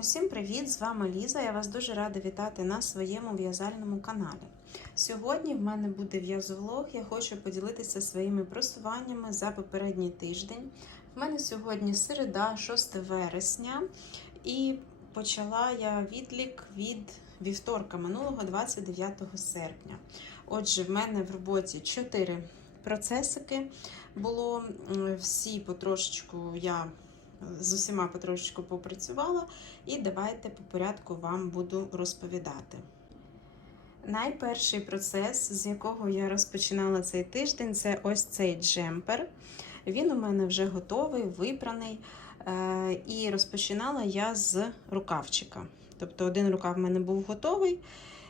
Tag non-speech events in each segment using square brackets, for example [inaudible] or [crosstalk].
Усім привіт! З вами Ліза. Я вас дуже рада вітати на своєму в'язальному каналі. Сьогодні в мене буде в'язовлог. Я хочу поділитися своїми просуваннями за попередній тиждень. В мене сьогодні середа, 6 вересня, і почала я відлік від вівторка минулого 29 серпня. Отже, в мене в роботі 4 процесики було. Всі потрошечку я з усіма потрошечку попрацювала, і давайте по порядку вам буду розповідати. Найперший процес, з якого я розпочинала цей тиждень, це ось цей джемпер. Він у мене вже готовий, випраний. Е, І розпочинала я з рукавчика. Тобто один рукав в мене був готовий.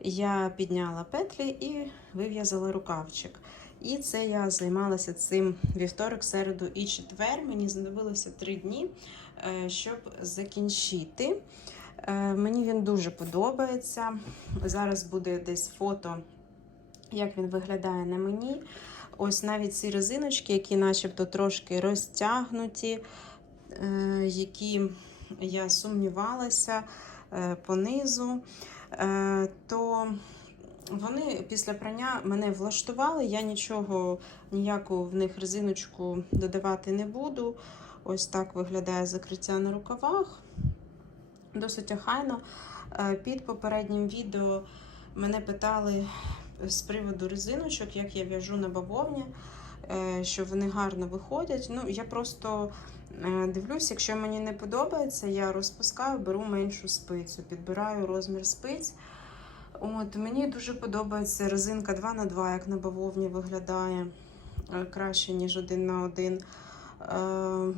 Я підняла петлі і вив'язала рукавчик. І це я займалася цим вівторок, середу і четвер. Мені знадобилося три дні, е, щоб закінчити. Е, Мені він дуже подобається. Зараз буде десь фото, як він виглядає на мені. Ось навіть ці резиночки, які начебто трошки розтягнуті, е, які я сумнівалася по низу, е, то вони після прання мене влаштували. Я нічого, ніяку в них резиночку додавати не буду. Ось так виглядає закриття на рукавах. Досить охайно. Е, Під попереднім відео мене питали з приводу резиночок, як я в'яжу на бавовні, е, що вони гарно виходять. Ну, я просто е, дивлюсь, якщо мені не подобається, я розпускаю, беру меншу спицю, підбираю розмір спиць. От, Мені дуже подобається резинка 2 на 2 як на бавовні виглядає е, краще, ніж один на один. Е,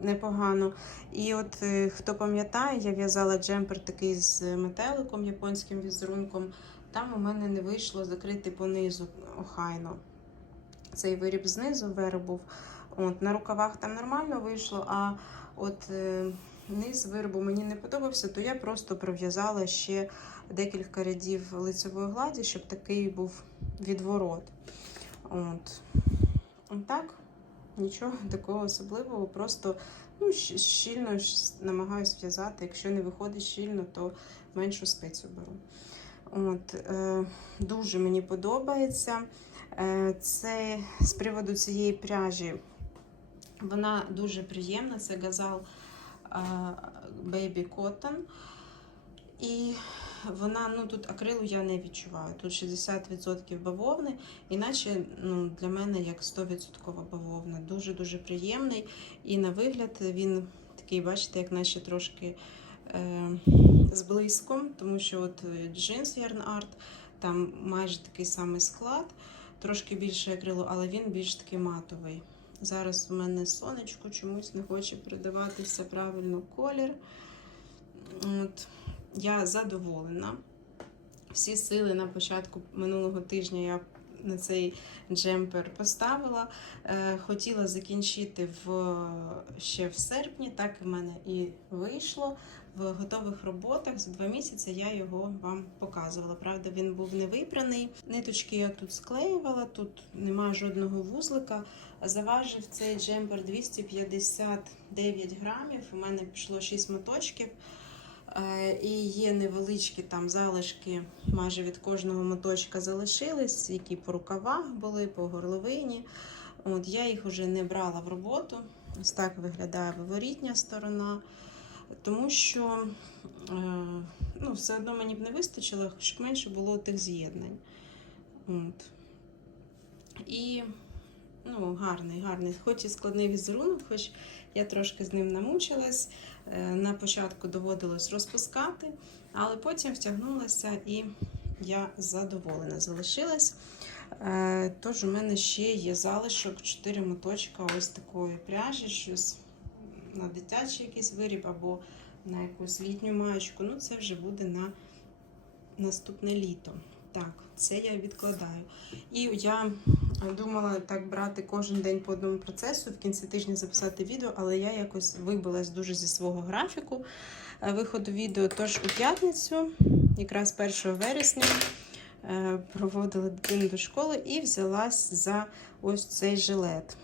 непогано. І от е, хто пам'ятає, я в'язала джемпер такий з метеликом, японським візерунком. Там у мене не вийшло закрити понизу охайно. Цей виріб знизу вверх був. От, на рукавах там нормально вийшло, а от е, низ виробу мені не подобався, то я просто пров'язала ще декілька рядів лицевої гладі, щоб такий був відворот. От. Так, нічого [laughs] такого особливого, просто ну, щільно намагаюся в'язати. Якщо не виходить щільно, то меншу спицю беру. От, е, дуже мені подобається. Е, це з приводу цієї пряжі. Вона дуже приємна. Це газал Baby Cotton. І вона, ну тут акрилу я не відчуваю. Тут 60% бавовни, іначе ну, для мене як 100% бавовна. Дуже-дуже приємний. І на вигляд він такий, бачите, як наче трошки е, з блиском, тому що от джинс Yarn Art, там майже такий самий склад, трошки більше акрилу, але він більш такий матовий. Зараз у мене сонечко чомусь не хоче передаватися правильно колір. От, я задоволена. Всі сили на початку минулого тижня я на цей джемпер поставила. Е, хотіла закінчити в, ще в серпні, так в мене і вийшло. В готових роботах за два місяці я його вам показувала. Правда, він був не випраний. Ниточки я тут склеювала, тут немає жодного вузлика. Заважив цей джемпер 259 грамів. У мене пішло 6 моточків. Е, І є невеличкі там залишки, майже від кожного моточка залишились, які по рукавах були, по горловині. От Я їх вже не брала в роботу. Ось так виглядає виворітня сторона. Тому що е, ну, все одно мені б не вистачило, щоб менше було тих з'єднань. От. І ну, гарний, гарний, хоч і складний візерунок, хоч я трошки з ним намучилась. Е, На початку доводилось розпускати, але потім втягнулася і я задоволена залишилась. Е, Тож у мене ще є залишок 4 моточка ось такої пряжі, щось на дитячий якийсь виріб або на якусь літню маєчку. Ну, це вже буде на наступне літо. Так, це я відкладаю. І я думала так брати кожен день по одному процесу, в кінці тижня записати відео, але я якось вибилась дуже зі свого графіку е, виходу відео. Тож у п'ятницю, якраз 1 вересня, е, проводила дитину до школи і взялась за ось цей жилет.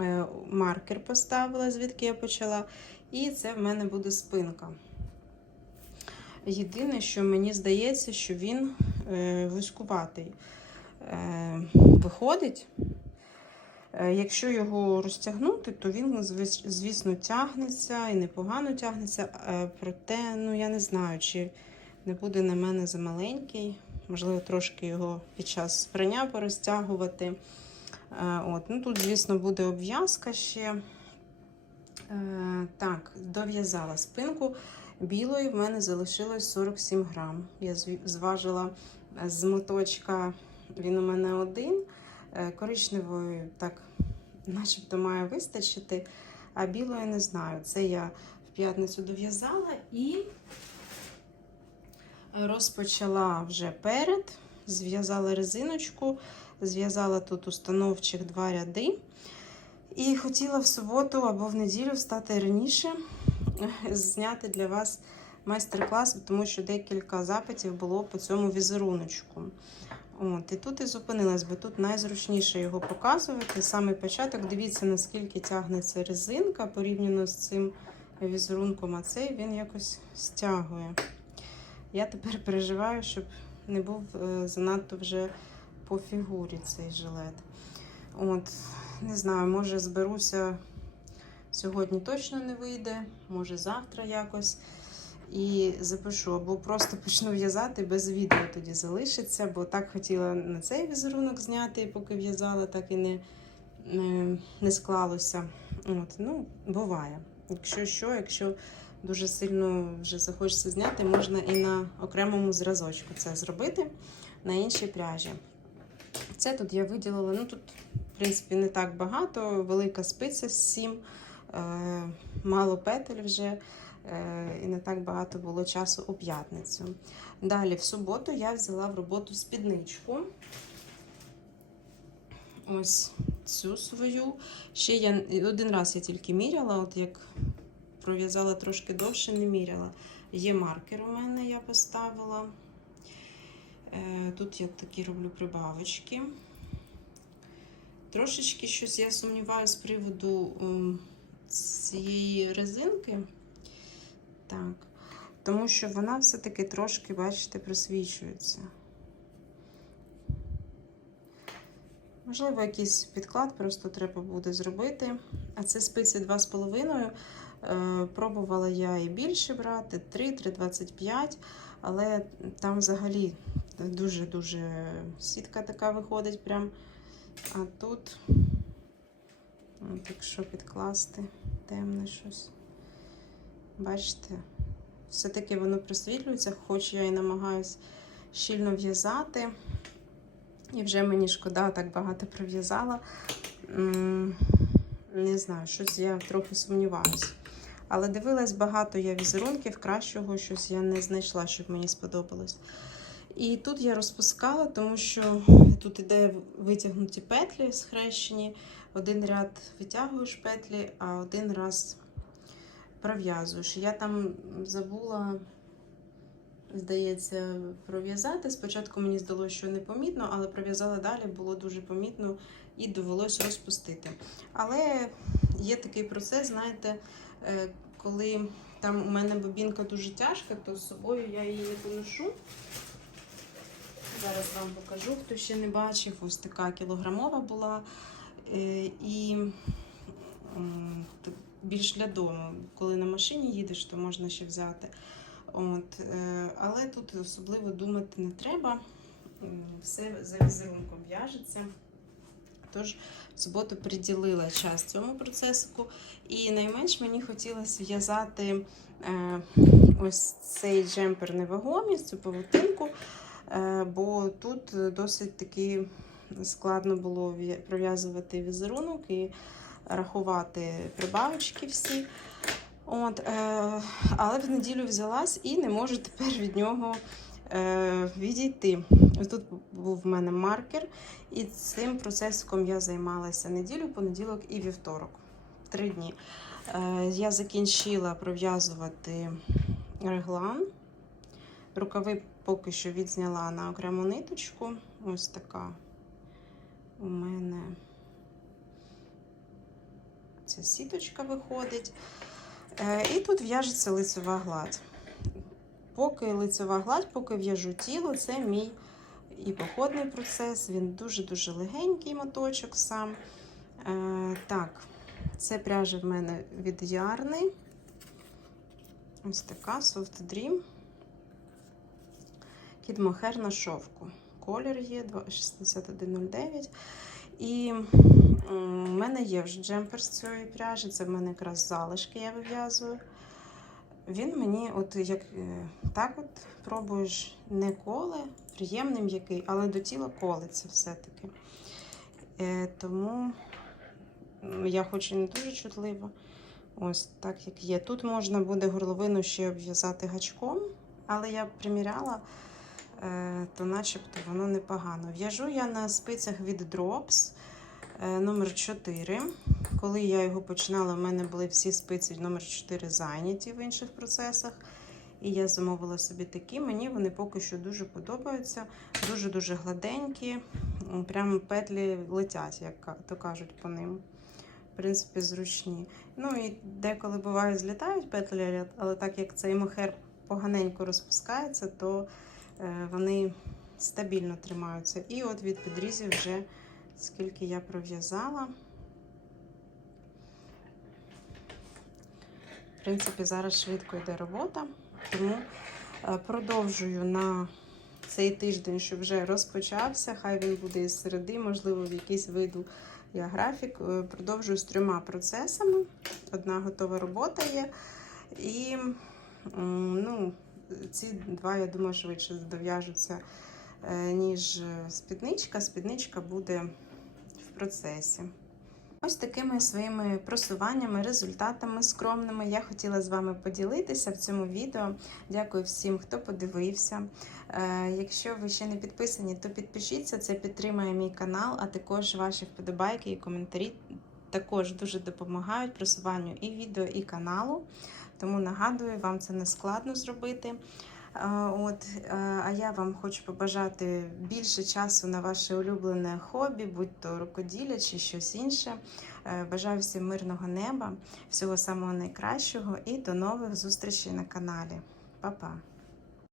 Е, Маркер поставила, звідки я почала. І це в мене буде спинка. Єдине, що мені здається, що він е, вузькуватий е, виходить. Якщо його розтягнути, то він, звісно, тягнеться і непогано тягнеться. Проте, ну я не знаю, чи не буде на мене замаленький. Можливо, трошки його під час спрання порозтягувати. Е, От. Ну, тут, звісно, буде обв'язка ще. Е, Так, дов'язала спинку. Білої в мене залишилось 47 грам. Я зважила з моточка, він у мене один. Е, Коричневої так, начебто має вистачити, а білої не знаю. Це я в п'ятницю дов'язала і розпочала вже перед, зв'язала резиночку, зв'язала тут установчих два ряди. І хотіла в суботу або в неділю встати раніше, зняти для вас майстер-клас, тому що декілька запитів було по цьому візеруночку. От, і тут і зупинилась, бо тут найзручніше його показувати. Саме початок, дивіться, наскільки тягнеться резинка порівняно з цим візерунком, а цей він якось стягує. Я тепер переживаю, щоб не був е, занадто вже по фігурі цей жилет. От, не знаю, може зберуся сьогодні точно не вийде, може завтра якось. І запишу, або просто почну в'язати без відео тоді залишиться, бо так хотіла на цей візерунок зняти, поки в'язала, так і не, не, не склалося. От, ну, буває. Якщо що, якщо дуже сильно вже захочеться зняти, можна і на окремому зразочку це зробити на іншій пряжі. Це тут я виділила, ну тут, в принципі, не так багато, велика спиця з 7, е, мало петель вже, е, і не так багато було часу у п'ятницю. Далі, в суботу, я взяла в роботу спідничку. Ось цю свою. Ще я один раз я тільки міряла, от як пров'язала трошки довше, не міряла. Є маркер у мене, я поставила. Е, Тут я такі роблю прибавочки. Трошечки щось я сумніваюся з приводу ем, цієї резинки. Так. Тому що вона все-таки трошки, бачите, просвічується. Можливо, якийсь підклад просто треба буде зробити. А це спиці 2,5. Е, Пробувала я і більше брати, 3, 3,25, але там взагалі дуже-дуже сітка така виходить прям. А тут, якщо підкласти темне щось, бачите, все-таки воно просвітлюється, хоч я і намагаюсь щільно в'язати. І вже мені шкода, так багато пров'язала. Не знаю, щось я трохи сумніваюся. Але дивилась багато я візерунків, кращого щось я не знайшла, щоб мені сподобалось. І тут я розпускала, тому що тут іде витягнуті петлі схрещені. Один ряд витягуєш петлі, а один раз пров'язуєш. Я там забула, здається, пров'язати. Спочатку мені здалося, що непомітно, але пров'язала далі, було дуже помітно і довелось розпустити. Але є такий процес, знаєте, е, коли там у мене бобінка дуже тяжка, то з собою я її не поношу. Зараз вам покажу, хто ще не бачив. Ось така кілограмова була. Е, І більш для дому. Коли на машині їдеш, то можна ще взяти. От, е, але тут особливо думати не треба. Все за візерунком в'яжеться. Тож в суботу приділила час цьому процесу. І найменш мені хотілося в'язати е, ось цей джемпер невагомий, цю павутинку. Е, бо тут досить таки складно було в'я- пров'язувати візерунок і рахувати прибавочки всі. От, е, але в неділю взялась і не можу тепер від нього е, відійти. Тут був в мене маркер, і цим процесом я займалася неділю, понеділок і вівторок. Три дні. Е, я закінчила пров'язувати реглан. Рукави поки що відзняла на окрему ниточку. Ось така у мене ця сіточка виходить. Е, І тут в'яжеться лицева гладь. поки лицева гладь, поки в'яжу тіло, це мій і походний процес. Він дуже-дуже легенький моточок сам. Е, так, це пряжа в мене від Ярни. Ось така Soft Dream. Кід Мохер на шовку. Колір є 6109. І у мене є вже джемпер з цієї пряжі. Це в мене якраз залишки я вив'язую. Він мені, от як е, так от пробуєш не коле, приємний м'який, але до тіла колиться все-таки. Е, тому я хоч і не дуже чутлива. Ось так як є. Тут можна буде горловину ще обв'язати гачком, але я приміряла, то начебто воно непогано. В'яжу я на спицях від Drops е, номер 4. Коли я його починала, в мене були всі спиці номер 4 зайняті в інших процесах. І я замовила собі такі. Мені вони поки що дуже подобаються. Дуже-дуже гладенькі. Прямо петлі летять, як то кажуть по ним. В принципі, зручні. Ну і деколи буває злітають петлі, але так як цей мохер поганенько розпускається, то е, вони стабільно тримаються. І от від підрізів вже скільки я пров'язала. В принципі, зараз швидко йде робота, тому е, продовжую на цей тиждень, що вже розпочався. Хай він буде із середи, можливо, в якийсь виду я графік. Е, Продовжую з трьома процесами. Одна готова робота є. І ну, ці два, я думаю, швидше дов'яжуться, е, ніж спідничка. Спідничка буде в процесі. Ось такими своїми просуваннями, результатами скромними я хотіла з вами поділитися в цьому відео. Дякую всім, хто подивився. Е, якщо ви ще не підписані, то підпишіться, це підтримує мій канал, а також ваші вподобайки і коментарі також дуже допомагають просуванню і відео, і каналу. Тому нагадую, вам це не складно зробити. Е, От, е, а я вам хочу побажати більше часу на ваше улюблене хобі, будь то рукоділля чи щось інше. Е, Бажаю всім мирного неба, всього самого найкращого і до нових зустрічей на каналі. Па-па!